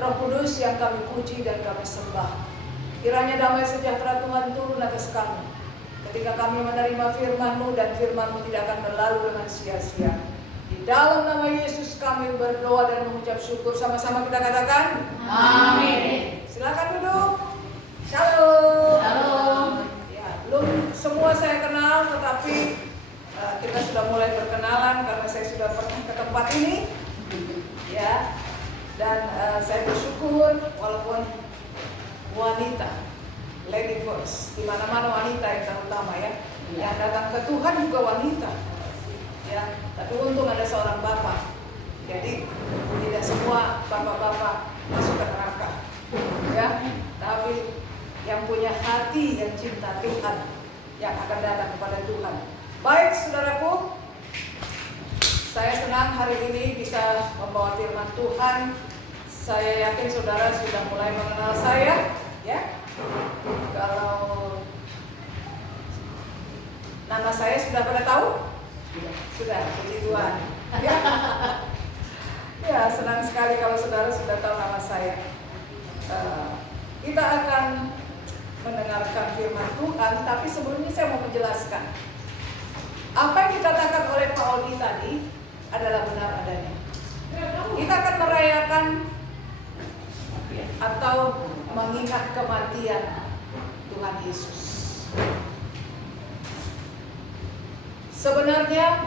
Roh Kudus yang kami puji dan kami sembah. Kiranya damai sejahtera Tuhan turun atas kami ketika kami menerima firman-Mu, dan firman-Mu tidak akan berlalu dengan sia-sia. Di dalam nama Yesus kami berdoa dan mengucap syukur. Sama-sama kita katakan amin. Silakan duduk. Shalom. Shalom. Ya, belum semua saya kenal, tetapi kita sudah mulai berkenalan karena saya sudah pernah ke tempat ini. Ya. Dan saya bersyukur walaupun wanita, lady first, di mana-mana wanita yang terutama ya, yang datang ke Tuhan juga wanita. Ya, tapi untung ada seorang bapak. Jadi tidak semua bapak-bapak masuk ke neraka. Ya, tapi yang punya hati yang cinta Tuhan yang akan datang kepada Tuhan. Baik, saudaraku, saya senang hari ini bisa membawa firman Tuhan. Saya yakin saudara sudah mulai mengenal saya, ya. Kalau nama saya sudah pada tahu? Sudah, puji Tuhan. Ya. Ya, senang sekali kalau saudara sudah tahu nama saya. Kita akan mendengarkan firman Tuhan, tapi sebelumnya saya mau menjelaskan. Apa yang dikatakan oleh Pak Odi tadi adalah benar adanya. Kita akan merayakan atau mengingat kematian Tuhan Yesus. Sebenarnya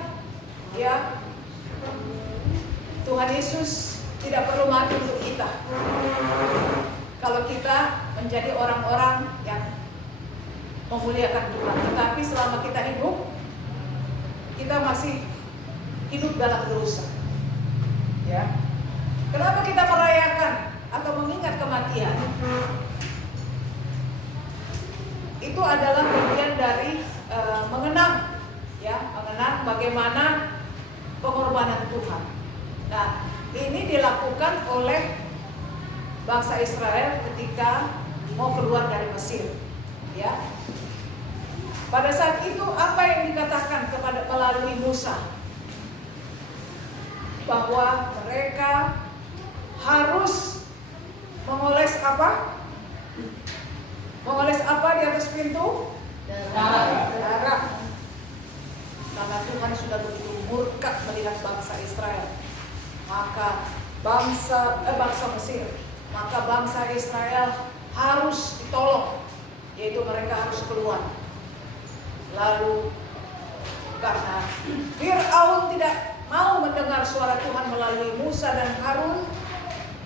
ya, Tuhan Yesus tidak perlu mati untuk kita. Kalau kita menjadi orang-orang yang memuliakan Tuhan, tetapi selama kita hidup, kita masih hidup dalam dosa. Ya. Kenapa kita merayakan atau mengingat kematian? Itu adalah bagian dari mengenang, ya, mengenang bagaimana pengorbanan Tuhan. Nah, ini dilakukan oleh bangsa Israel ketika mau keluar dari Mesir, ya. Pada saat itu apa yang dikatakan kepada melalui Musa? Bahwa mereka harus mengoles apa? Mengoles apa di atas pintu? Darah. Karena Tuhan sudah begitu murka melihat bangsa Israel. Maka bangsa Mesir, maka bangsa Israel harus ditolong, yaitu mereka harus keluar. Lalu karena Fir'aun tidak mau mendengar suara Tuhan melalui Musa dan Harun,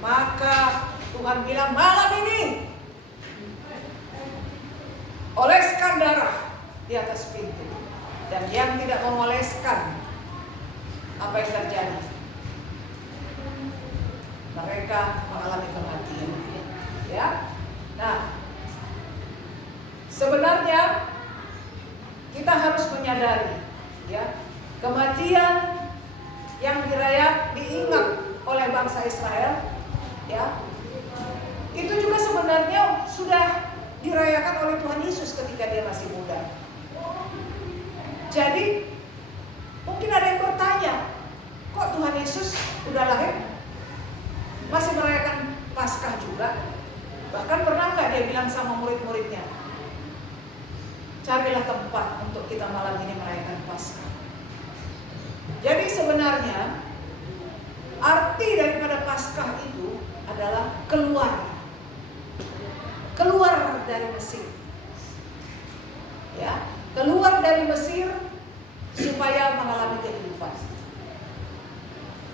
maka Tuhan bilang, malam ini oleskan darah di atas pintu. Dan yang tidak mengoleskan, apa yang terjadi? Mereka mengalami kematian. Ya. Nah, sebenarnya kita harus menyadari, ya, kematian yang diingat oleh bangsa Israel, ya, itu juga sebenarnya sudah dirayakan oleh Tuhan Yesus ketika dia masih muda. Jadi mungkin ada yang bertanya, kok Tuhan Yesus udah lahir masih merayakan Paskah juga? Bahkan pernah nggak dia bilang sama murid-muridnya, carilah tempat untuk kita malam ini merayakan Paskah. Jadi sebenarnya arti daripada Paskah itu adalah keluar dari Mesir, ya, keluar dari Mesir supaya mengalami kehidupan.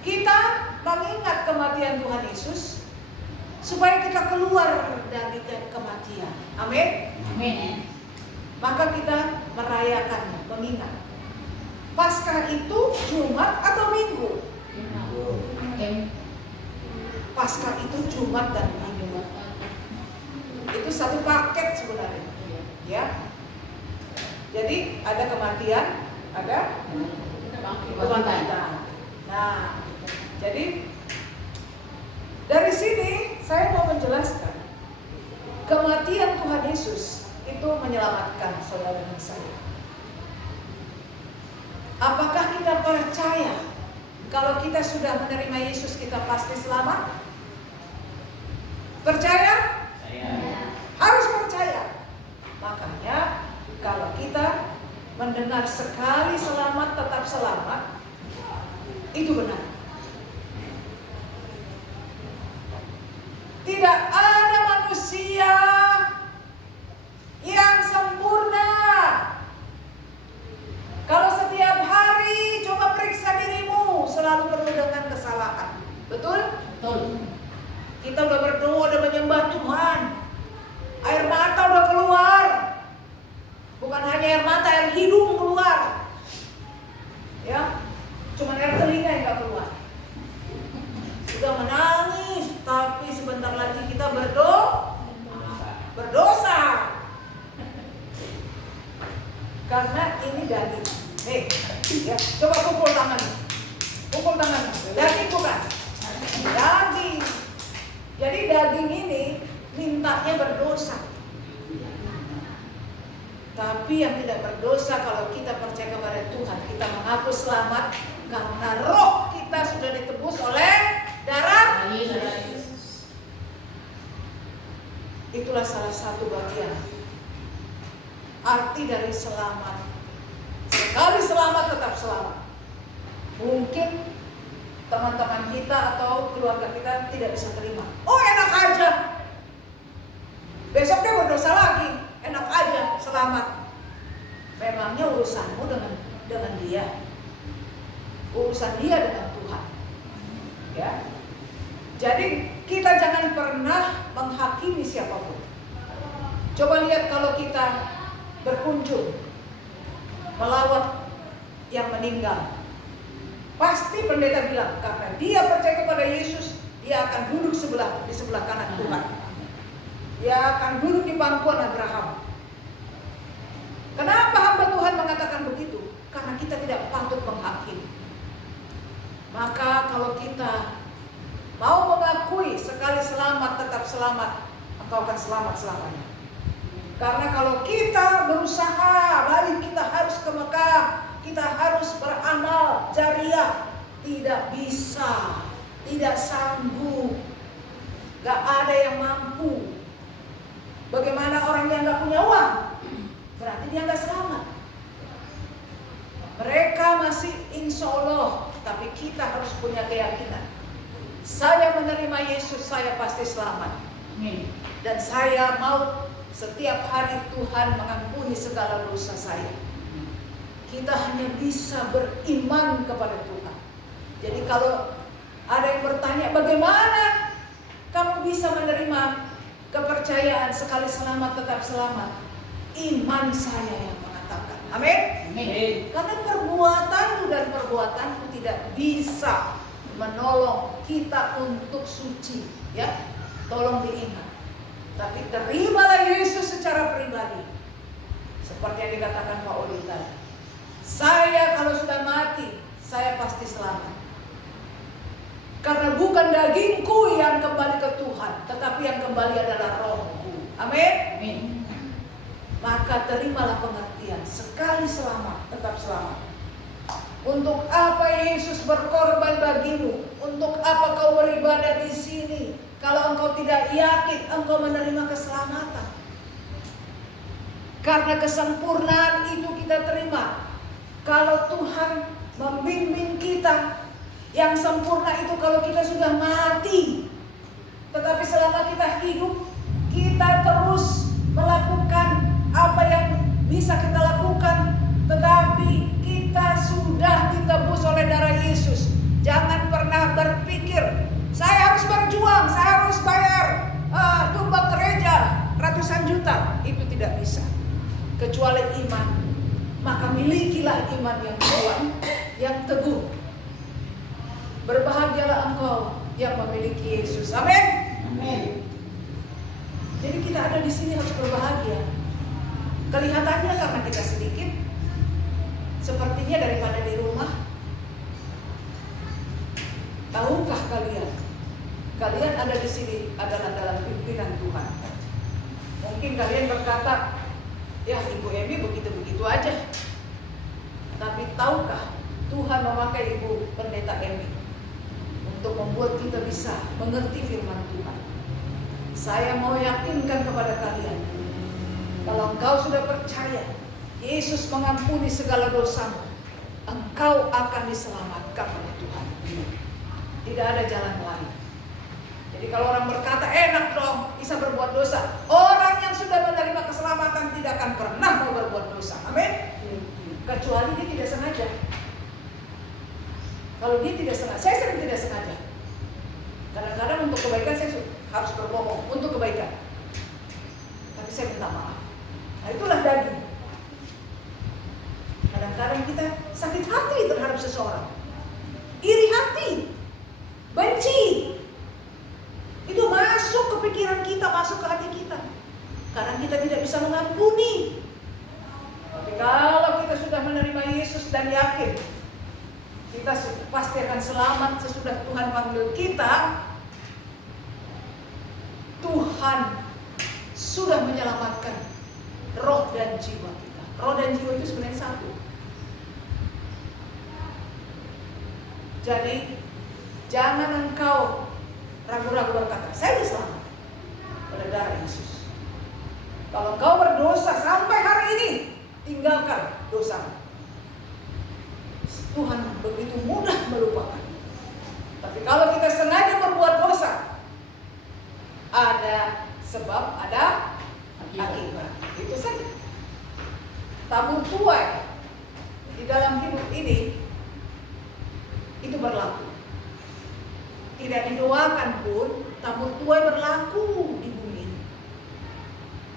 Kita mengingat kematian Tuhan Yesus supaya kita keluar dari kematian. Amin. Amin. Maka kita merayakannya, mengingat. Paskah itu Jumat atau Minggu? Paskah itu Jumat dan Minggu. Itu satu paket sebenarnya, ya. Jadi ada kematian, ada kebangkitan. Nah, jadi dari sini saya mau menjelaskan kematian Tuhan Yesus itu menyelamatkan saudara dan saya. Apakah kita percaya kalau kita sudah menerima Yesus kita pasti selamat? Percaya? Saya. Harus percaya. Makanya kalau kita mendengar sekali selamat tetap selamat, itu benar. Tidak ada manusia yang sempurna. Kalau setiap hari coba periksa dirimu, selalu penuh dengan kesalahan. Betul? Betul. Kita udah berdoa, udah menyembah Tuhan, air mata udah keluar. Bukan hanya air mata, air hidung keluar. Ya, cuma air telinga yang gak keluar. Sudah menangis, tapi sebentar lagi kita berdosa. Karena ini daging. Nih, ya, coba pukul tangan. Pukul tangan. Daging bukan? Daging. Jadi daging ini mintanya berdosa. Tapi yang tidak berdosa kalau kita percaya kepada Tuhan, kita mengaku selamat karena roh kita sudah ditebus oleh darah Yesus. Itulah salah satu bagian arti dari selamat. Sekali selamat tetap selamat. Mungkin teman-teman kita atau keluarga kita tidak bisa terima. Oh, enak aja. Besok dia berdosa lagi. Enak aja, selamat. Memangnya urusanmu dengan dia? Urusan dia dengan Tuhan. Ya. Jadi kita jangan pernah menghakimi siapapun. Coba lihat kalau kita berkunjung melawat yang meninggal. Pasti pendeta bilang, karena dia percaya kepada Yesus, dia akan duduk di sebelah kanan Tuhan. Dia akan duduk di pangkuan Abraham. Kenapa hamba Tuhan mengatakan begitu? Karena kita tidak patut menghakimi. Maka kalau kita mau mengakui sekali selamat tetap selamat, engkau akan selamat selamanya. Karena kalau kita berusaha, baik kita harus ke Mekah, kita harus beramal jariah, tidak bisa, tidak sanggup, gak ada yang mampu. Bagaimana orang yang gak punya uang? Berarti dia gak selamat. Mereka masih insya Allah, tapi kita harus punya keyakinan. Saya menerima Yesus, saya pasti selamat. Dan saya mau setiap hari Tuhan mengampuni segala dosa saya. Kita hanya bisa beriman kepada Tuhan. Jadi kalau ada yang bertanya, bagaimana kamu bisa menerima kepercayaan sekali selamat tetap selamat? Iman saya yang mengatakan. Amin. Karena perbuatanmu dan perbuatanku tidak bisa menolong kita untuk suci. Ya, tolong diingat. Tapi terimalah Yesus secara pribadi. Seperti yang dikatakan Pak Odi tadi. Saya kalau sudah mati, saya pasti selamat. Karena bukan dagingku yang kembali ke Tuhan, tetapi yang kembali adalah rohku. Amin. Maka terimalah pengertian, sekali selamat, tetap selamat. Untuk apa Yesus berkorban bagimu? Untuk apa kau beribadah di sini? Kalau engkau tidak yakin, engkau menerima keselamatan. Karena kesempurnaan itu kita terima. Kalau Tuhan membimbing kita, yang sempurna itu kalau kita sudah mati. Tetapi selama kita hidup, kita terus melakukan apa yang bisa kita lakukan. Tetapi kita sudah ditebus oleh darah Yesus. Jangan pernah berpikir, saya harus berjuang, saya harus bayar tumbang gereja ratusan juta. Itu tidak bisa. Kecuali iman. Maka milikilah iman yang kuat, yang teguh. Berbahagialah engkau yang memiliki Yesus. Amin. Jadi kita ada di sini harus berbahagia. Kelihatannya karena kita sedikit, sepertinya daripada di rumah. Tahukah kalian ada di sini adalah dalam pimpinan Tuhan. Mungkin kalian berkata, ya Ibu Emi begitu-begitu aja. Tapi tahukah Tuhan memakai Ibu Pendeta Emi untuk membuat kita bisa mengerti firman Tuhan. Saya mau yakinkan kepada kalian, kalau engkau sudah percaya Yesus mengampuni segala dosamu, engkau akan diselamatkan oleh Tuhan. Tidak ada jalan lain. Jadi kalau orang berkata enak dong bisa berbuat dosa, orang yang sudah menerima keselamatan tidak akan pernah mau berbuat dosa. Amin. Kecuali dia tidak sengaja. Kalau dia tidak sengaja, saya sering tidak sengaja. Kadang-kadang untuk kebaikan saya harus berbohong untuk kebaikan. Tapi saya minta maaf. Nah itulah daging. Kadang-kadang kita sakit hati terhadap seseorang, iri hati, benci. Itu masuk ke pikiran kita, masuk ke hati kita. Karena kita tidak bisa mengampuni. Tapi kalau kita sudah menerima Yesus dan yakin kita pasti akan selamat sesudah Tuhan panggil kita, Tuhan sudah menyelamatkan roh dan jiwa kita. Roh dan jiwa itu sebenarnya satu. Jadi jangan engkau ragu-ragu berkata, saya sudah selamat pada darah Yesus. Kalau engkau berdosa sampai hari ini, tinggalkan dosa. Tuhan begitu mudah melupakan. Tapi kalau kita sengaja berbuat dosa, ada sebab, ada akibat. Itu saja. Tabur tuai di dalam hidup ini itu berlaku. Tidak didoakan pun tabur tuai berlaku di bumi ini.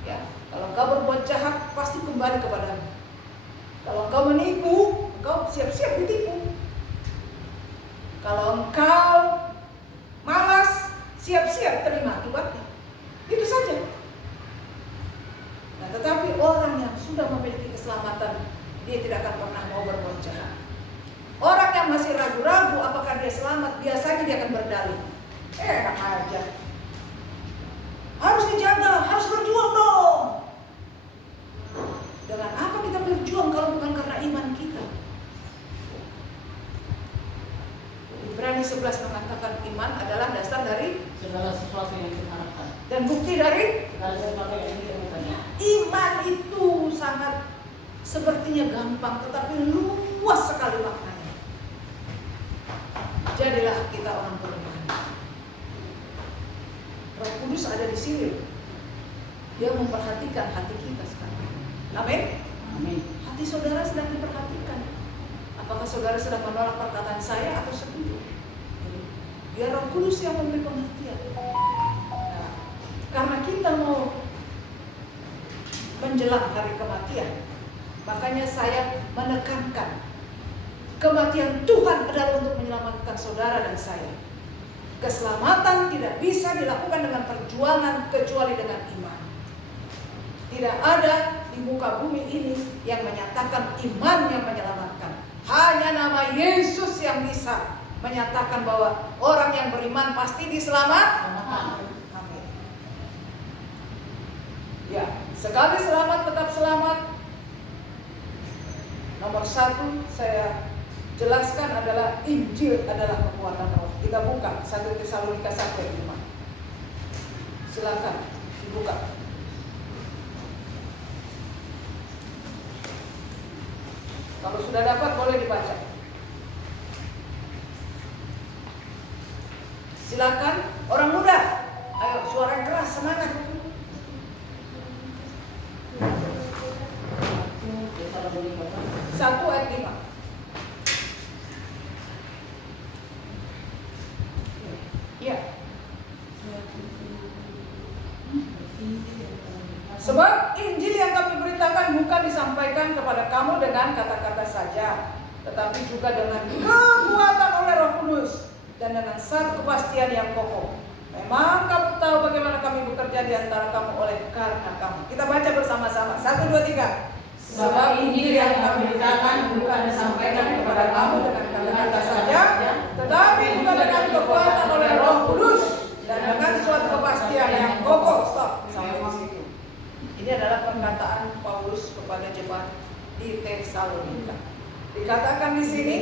Ya, kalau engkau berbuat jahat pasti kembali kepadamu. Kalau engkau menipu, engkau siap-siap ditipu. Kalau engkau malas, siap-siap terima akibatnya. Itu saja. Nah, tetapi orang yang sudah memiliki keselamatan, dia tidak akan pernah mau berbuat jahat. Orang yang masih ragu-ragu apakah dia selamat, biasanya dia akan berdalih. Enak aja. Harus dijaga, harus berjuang dong. Dengan apa kita berjuang kalau bukan karena iman kita? Ibrani 11 mengatakan iman adalah dasar dari segala sesuatu yang kita harapkan dan bukti dari segala sesuatu yang kita minta. Iman itu sangat sepertinya gampang, tetapi luas sekali maknanya. Jadilah kita orang beriman. Roh Kudus ada di sini. Dia memperhatikan hati kita sekarang. Amin. Amin. Hati saudara sedang diperhatikan. Apakah saudara sedang menolak perkataan saya atau setuju? Biar Roh Kudus yang memberi pengertian. Nah, karena kita mau menjelang hari kematian, makanya saya menekankan kematian Tuhan adalah untuk menyelamatkan saudara dan saya. Keselamatan tidak bisa dilakukan dengan perjuangan kecuali dengan iman. Tidak ada di muka bumi ini yang menyatakan iman yang menyelamatkan. Hanya nama Yesus yang bisa menyatakan bahwa orang yang beriman pasti diselamatkan. Amin. Ya, sekali selamat tetap selamat. Nomor 1 saya jelaskan adalah Injil adalah kekuatan roh. Kita buka 1 Tesalonika 1:5. Silakan dibuka. Kalau sudah dapat boleh dibaca. Silakan orang muda. Ayo suara keras, semangat. 1:5. Ya. Sebab Injil yang kami beritakan bukan disampaikan kepada kamu dengan kata-kata saja, tetapi juga dengan kekuatan oleh Roh Kudus dan dengan satu kepastian yang kokoh. Memang kamu tahu bagaimana kami bekerja di antara kamu oleh karena kamu. Kita baca bersama-sama. 1, 2, 3. Sebab Injil yang kami beritakan bukan disampaikan kepada kamu dengan kata-kata saja, tetapi juga dengan kekuatan oleh Roh Kudus dan dengan suatu kepastian yang kokoh. Stop. Sampai di situ. Ini adalah perkataan Paulus kepada jemaat di Tesalonika. Dikatakan di sini,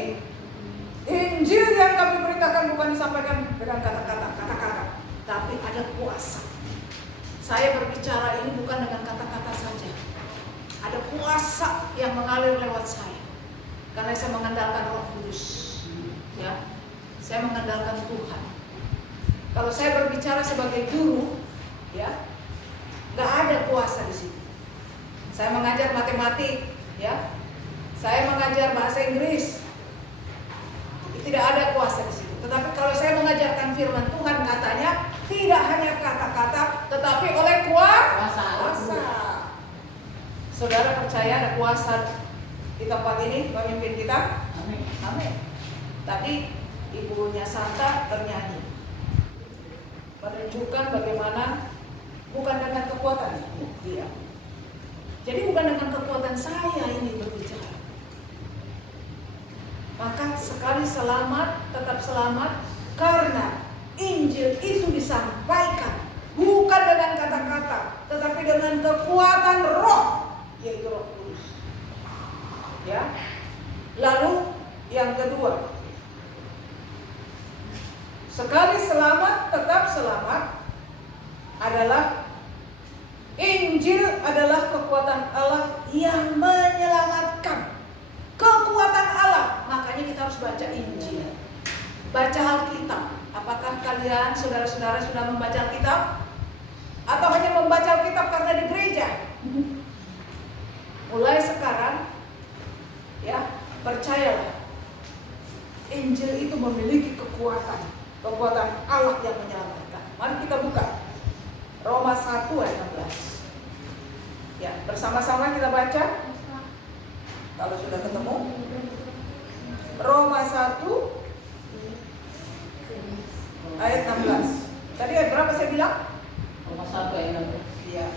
Injil yang kami beritakan bukan disampaikan dengan kata-kata, tapi ada kuasa. Saya berbicara ini bukan dengan kata-kata saja. Ada kuasa yang mengalir lewat saya. Karena saya mengandalkan Roh Kudus. Ya. Saya mengandalkan Tuhan. Kalau saya berbicara sebagai guru, ya, nggak ada kuasa di situ. Saya mengajar matematik, ya. Saya mengajar bahasa Inggris. Tidak ada kuasa di situ. Tetapi kalau saya mengajarkan firman Tuhan, katanya tidak hanya kata-kata, tetapi oleh kuasa. Saudara percaya ada kuasa di tempat ini memimpin kita? Amin. Amin. Tadi ibunya Santa bernyanyi, menunjukkan bagaimana bukan dengan kekuatan dia. Jadi bukan dengan kekuatan saya ini berbicara. Maka sekali selamat, tetap selamat karena Injil itu disampaikan bukan dengan kata-kata, tetapi dengan kekuatan Roh, yaitu Roh Kudus. Ya. Lalu yang kedua, sekali selamat, tetap selamat adalah Injil adalah kekuatan Allah yang menyelamatkan. Kekuatan Allah, makanya kita harus baca Injil, baca Alkitab. Apakah kalian, saudara-saudara, sudah membaca Alkitab? Atau hanya membaca Alkitab karena di gereja? Mulai sekarang, ya, percayalah, Injil itu memiliki kekuatan Allah yang menyelamatkan. Mari kita buka Roma 1 ayat 16. Ya, bersama-sama kita baca. Kalau sudah ketemu, Roma 1 ayat 16. Tadi ayat berapa saya bilang? Roma 1 ayat 16. Iya.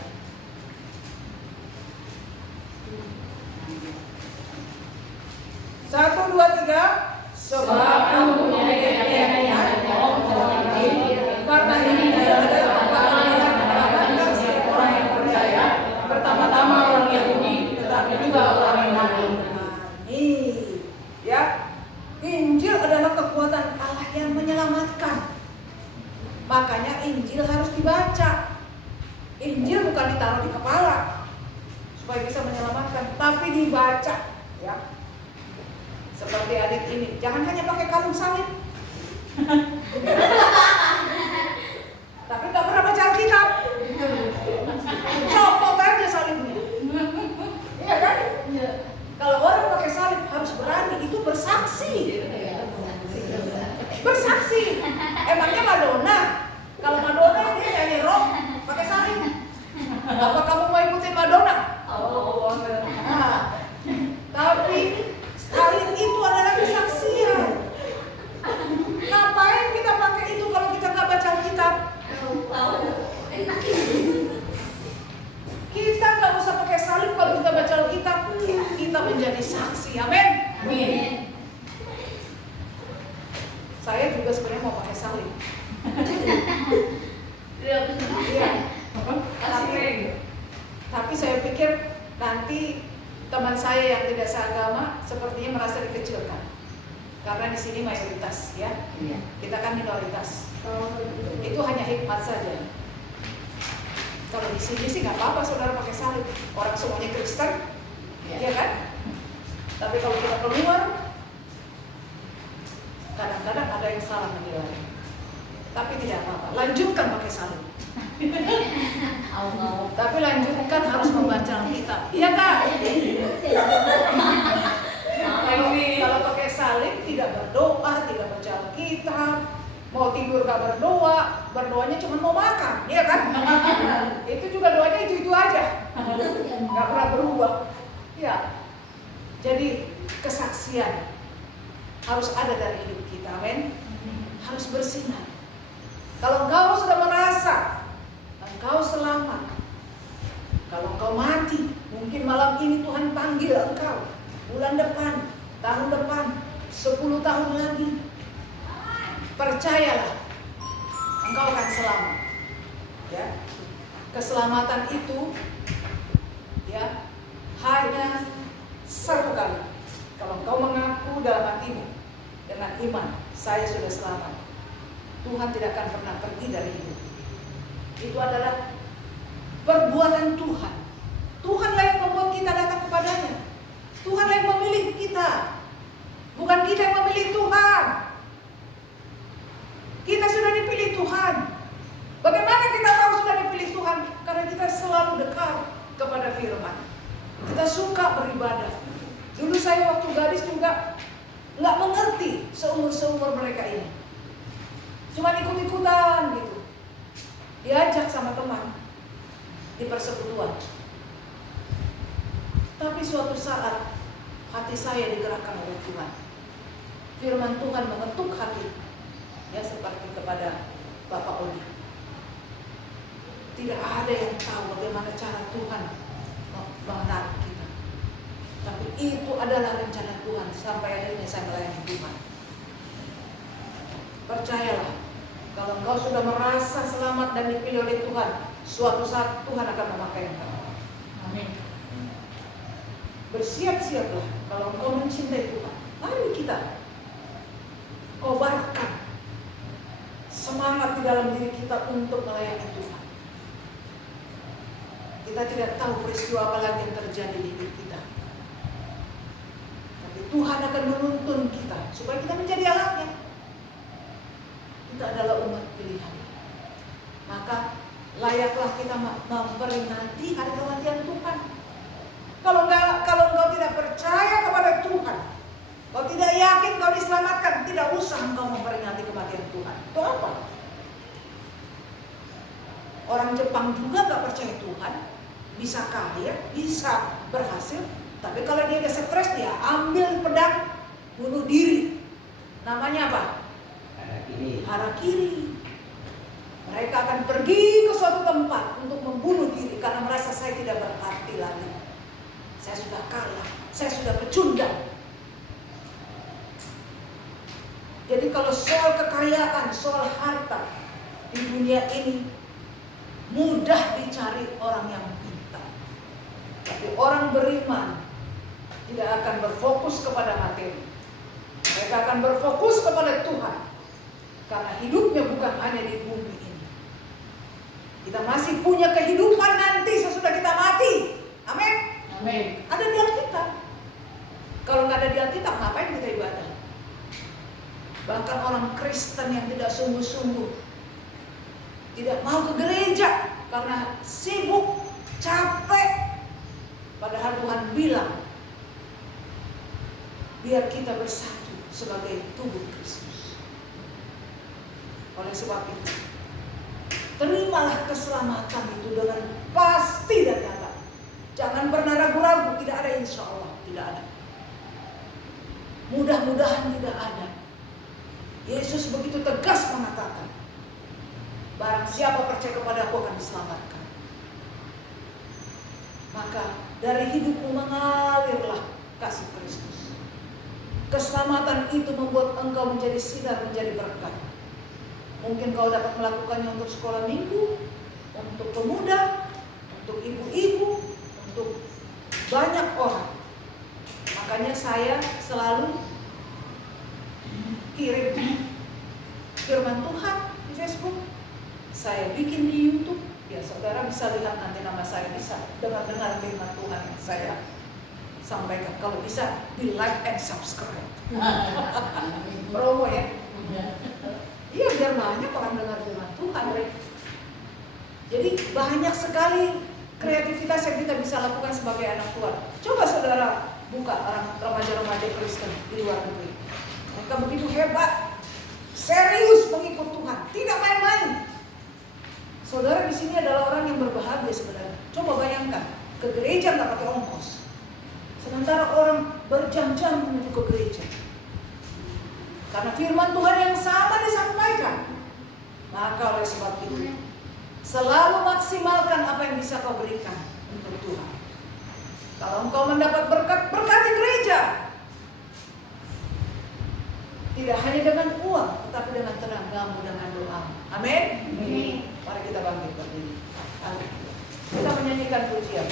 Satu, dua, tiga. Sebab kamu karena ini adalah orang yang percaya, pertama-tama orang Yahudi, tetapi juga orang Yunani. Ya, Injil adalah kekuatan Allah yang menyelamatkan. Makanya Injil harus dibaca. Injil bukan ditaruh di kepala supaya bisa menyelamatkan, tapi dibaca. Ya, seperti adik ini, jangan hanya pakai kalung salib. Tapi nggak pernah baca Alkitab. Copot aja salibnya. Iya kan? Kalau orang pakai salib harus berani, itu bersaksi. Bersaksi. Emangnya Madonna? Kalau Madonna dia nyanyi rock pakai salib. Apa kamu mau ikutin Madonna? Nah, tapi salib itu adalah kesaksian. Ngapain kita pakai itu kalau kita nggak baca Alkitab? Kita nggak usah pakai salib kalau kita baca Alkitab. Kita menjadi saksi. Amin. Saya juga sebenarnya mau pakai salib. Iya. Tapi saya pikir nanti teman saya yang tidak seagama sepertinya merasa dikecilkan. Karena di sini mayoritas, ya. Kita kan minoritas. Itu hanya hikmat saja. Kalau di sini sih nggak apa-apa saudara pakai salib. Orang semuanya Kristen, ya kan? Tapi kalau kita keluar, kadang-kadang ada yang salah menilai. Tapi tidak apa-apa. Lanjutkan pakai salib. Tapi lanjutkan harus membaca Alkitab. Iya Kak? Kalau pakai salib tidak berdoa, tidak baca Alkitab, mau tidur gak berdoa, berdoanya cuma mau makan, iya kan? Itu juga doanya itu aja, gak pernah berubah. Ya, jadi kesaksian harus ada dari hidup kita, amin. Harus bersinar. Kalau engkau sudah merasa engkau selamat, kalau engkau mati, mungkin malam ini Tuhan panggil engkau, bulan depan, tahun depan, 10 tahun lagi, percayalah, engkau akan selamat. Ya, keselamatan itu, ya, hanya satu kali. Kalau engkau mengaku dalam hatimu dengan iman, saya sudah selamat, Tuhan tidak akan pernah pergi dari hidup. Itu adalah perbuatan Tuhan. Tuhanlah yang membuat kita datang kepadanya. Tuhanlah yang memilih kita. Bukan kita yang memilih Tuhan. Kita sudah dipilih Tuhan. Bagaimana kita tahu sudah dipilih Tuhan? Karena kita selalu dekat kepada firman. Kita suka beribadah. Dulu saya waktu gadis juga nggak mengerti seumur mereka ini. Cuma ikut-ikutan gitu. Diajak sama teman di persekutuan. Tapi suatu saat hati saya digerakkan oleh Tuhan. Firman Tuhan mengetuk hati. Ya seperti kepada Bapak Odi. Tidak ada yang tahu bagaimana cara Tuhan menarik kita. Tapi itu adalah rencana Tuhan sampai akhirnya saya melayani Tuhan. Percayalah, kalau engkau sudah merasa selamat dan dipilih oleh Tuhan, suatu saat Tuhan akan memakai engkau. Amin. Bersiap-siaplah kalau engkau mencintai Tuhan. Mari kita kobarkan semangat di dalam diri kita untuk melayani Tuhan. Kita tidak tahu peristiwa apa lagi yang terjadi di hidup kita. Tapi Tuhan akan menuntun kita supaya kita menjadi alatnya. Kita adalah umat pilihan. Maka layaklah kita memperingati hari kematian Tuhan. Kalau engkau tidak percaya kepada Tuhan, kau tidak yakin kau diselamatkan, tidak usah engkau memperingati kematian Tuhan. Itu apa? Orang Jepang juga gak percaya Tuhan, bisa kaya, bisa berhasil, tapi kalau dia udah stres, dia ambil pedang, bunuh diri. Namanya apa? Harakiri. Mereka akan pergi ke suatu tempat untuk membunuh diri karena merasa saya tidak berarti lagi. Saya sudah kalah, saya sudah pecundang. Jadi kalau soal kekayaan, soal harta di dunia ini mudah dicari orang yang pintar. Tapi orang beriman tidak akan berfokus kepada materi. Mereka akan berfokus kepada Tuhan. Karena hidupnya bukan hanya di bumi ini. Kita masih punya kehidupan nanti sesudah kita mati. Amin. Amin. Ada di Alkitab. Kalau nggak ada di Alkitab, ngapain kita ibadah? Bahkan orang Kristen yang tidak sungguh-sungguh tidak mau ke gereja karena sibuk, capek. Padahal Tuhan bilang, biar kita bersatu sebagai tubuh Kristus. Oleh sebab itu, terimalah keselamatan itu dengan pasti dan nyata. Jangan pernah ragu-ragu, tidak ada insya Allah, tidak ada. Mudah-mudahan tidak ada. Yesus begitu tegas mengatakan, barang siapa percaya kepada Aku akan diselamatkan. Maka dari hidupmu mengalirlah kasih Kristus. Keselamatan itu membuat engkau menjadi sinar, menjadi berkat. Mungkin kau dapat melakukannya untuk sekolah minggu, untuk pemuda, untuk ibu-ibu, untuk banyak orang. Makanya saya selalu kirim firman Tuhan di Facebook. Saya bikin di YouTube. Ya saudara bisa lihat nanti nama saya, bisa dengar-dengar firman Tuhan yang saya sampaikan. Kalau bisa di like and subscribe. Promo ya. Iya biar banyak orang dengar firman Tuhan. Jadi banyak sekali kreativitas yang kita bisa lakukan sebagai anak Tuhan. Coba saudara buka remaja-remaja Kristen di luar negeri. Mereka begitu hebat, serius mengikut Tuhan, tidak main-main. Saudara di sini adalah orang yang berbahagia sebenarnya. Coba bayangkan, ke gereja nggak pakai ongkos. Sementara orang berjam-jam menuju ke gereja. Karena firman Tuhan yang sama disampaikan. Maka oleh sebab itu, selalu maksimalkan apa yang bisa kau berikan untuk Tuhan. Kalau engkau mendapat berkat, berkati gereja. Tidak hanya dengan uang, tetapi dengan tenagamu, dengan doa. Amin. Mari kita bangkit berdiri. Kita menyanyikan pujian.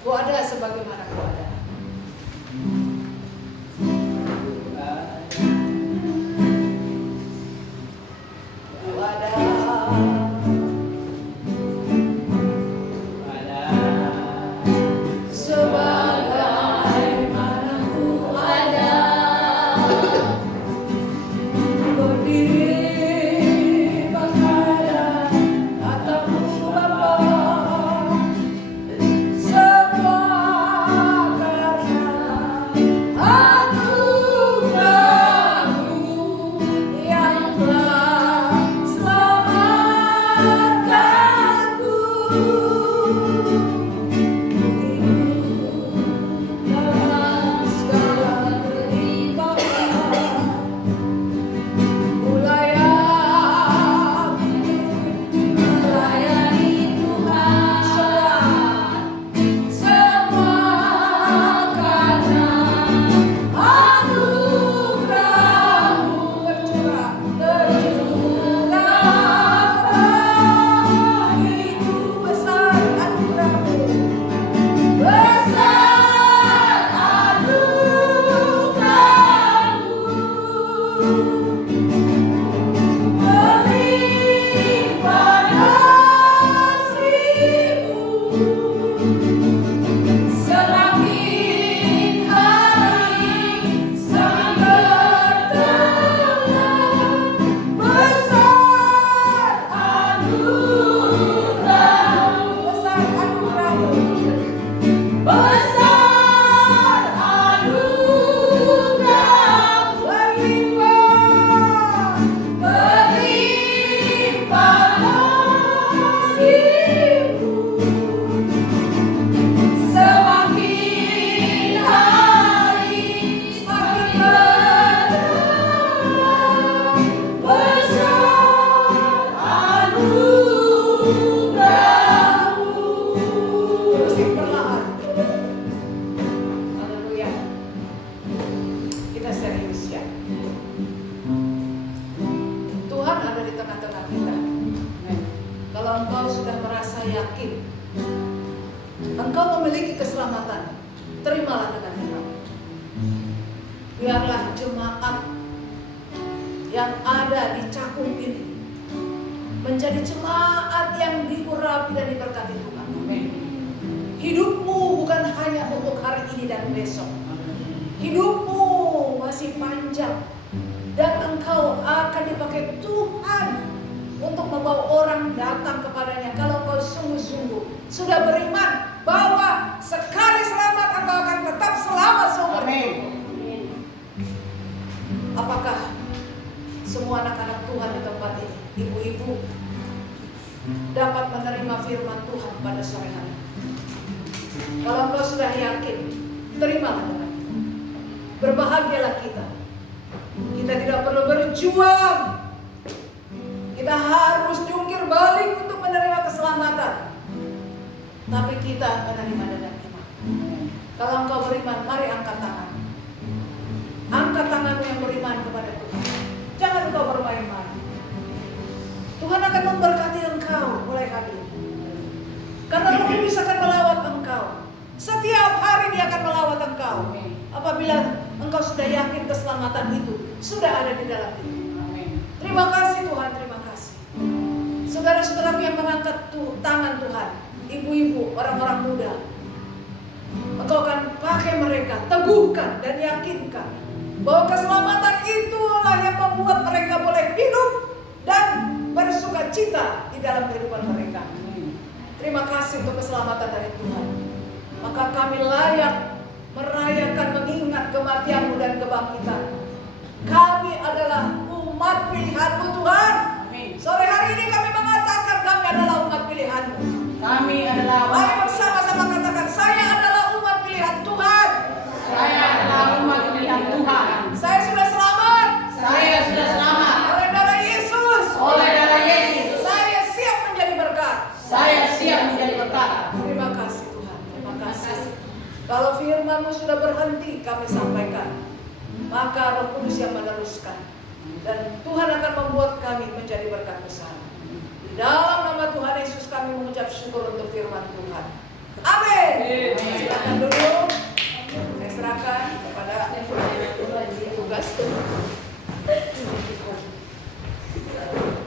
Ku ada sebagaimana ku ada. Ku ada yakin engkau memiliki keselamatan, terimalah dengan iman. Biarlah jemaat yang ada di Cakung ini menjadi jemaat yang diurapi dan diberkati Tuhan. Hidupmu bukan hanya untuk hari ini dan besok. Hidupmu masih panjang dan engkau akan dipakai Tuhan untuk membawa orang datang kepadanya. Kalau kau sungguh-sungguh sudah beriman bahwa sekali selamat engkau akan tetap selamat seumur hidupmu. Apakah semua anak-anak Tuhan di tempat ini, ibu-ibu, dapat menerima firman Tuhan pada sore hari? Kalau engkau sudah yakin, terimalah dengan itu. Berbahagialah kita. Kita tidak perlu berjuang. Kita harus jungkir balik untuk menerima keselamatan. Tapi kita menerima dengan iman. Kalau engkau beriman, mari angkat tangan. Angkat tanganmu yang beriman kepada Tuhan. Jangan engkau bermain-main. Tuhan akan memberkati engkau mulai hari ini. Karena Roh Kudus akan melawat engkau. Setiap hari Dia akan melawat engkau. Apabila engkau sudah yakin keselamatan itu sudah ada di dalam diri. Terima kasih Tuhan, terima kasih. Saudara-saudaraku yang mengangkat tangan Tuhan, ibu-ibu, orang-orang muda, engkau akan pakai mereka, teguhkan dan yakinkan bahwa keselamatan itulah yang membuat mereka boleh hidup dan bersuka cita di dalam kehidupan mereka. Terima kasih untuk keselamatan dari Tuhan. Maka kami layak merayakan, mengingat kematian-Mu dan kebangkitan. Kami adalah umat pilihan-Mu Tuhan. Sore hari ini kami mengatakan kami adalah umat pilihan-Mu. Kami adalah Mari bersama-sama katakan, saya adalah umat pilihan Tuhan. Saya adalah umat pilihan Tuhan. Saya sudah selamat. Saya sudah selamat Oleh darah Yesus. oleh darah Yesus. Saya siap menjadi berkat. Saya siap menjadi berkat. Terima kasih Tuhan. Terima kasih. Kalau firman-Mu sudah berhenti kami sampaikan, maka Roh Kudus yang meneruskan. Dan Tuhan akan membuat kami menjadi berkat besar. Di dalam nama Tuhan Yesus kami mengucap syukur untuk firman Tuhan. Amin. Silakan duduk.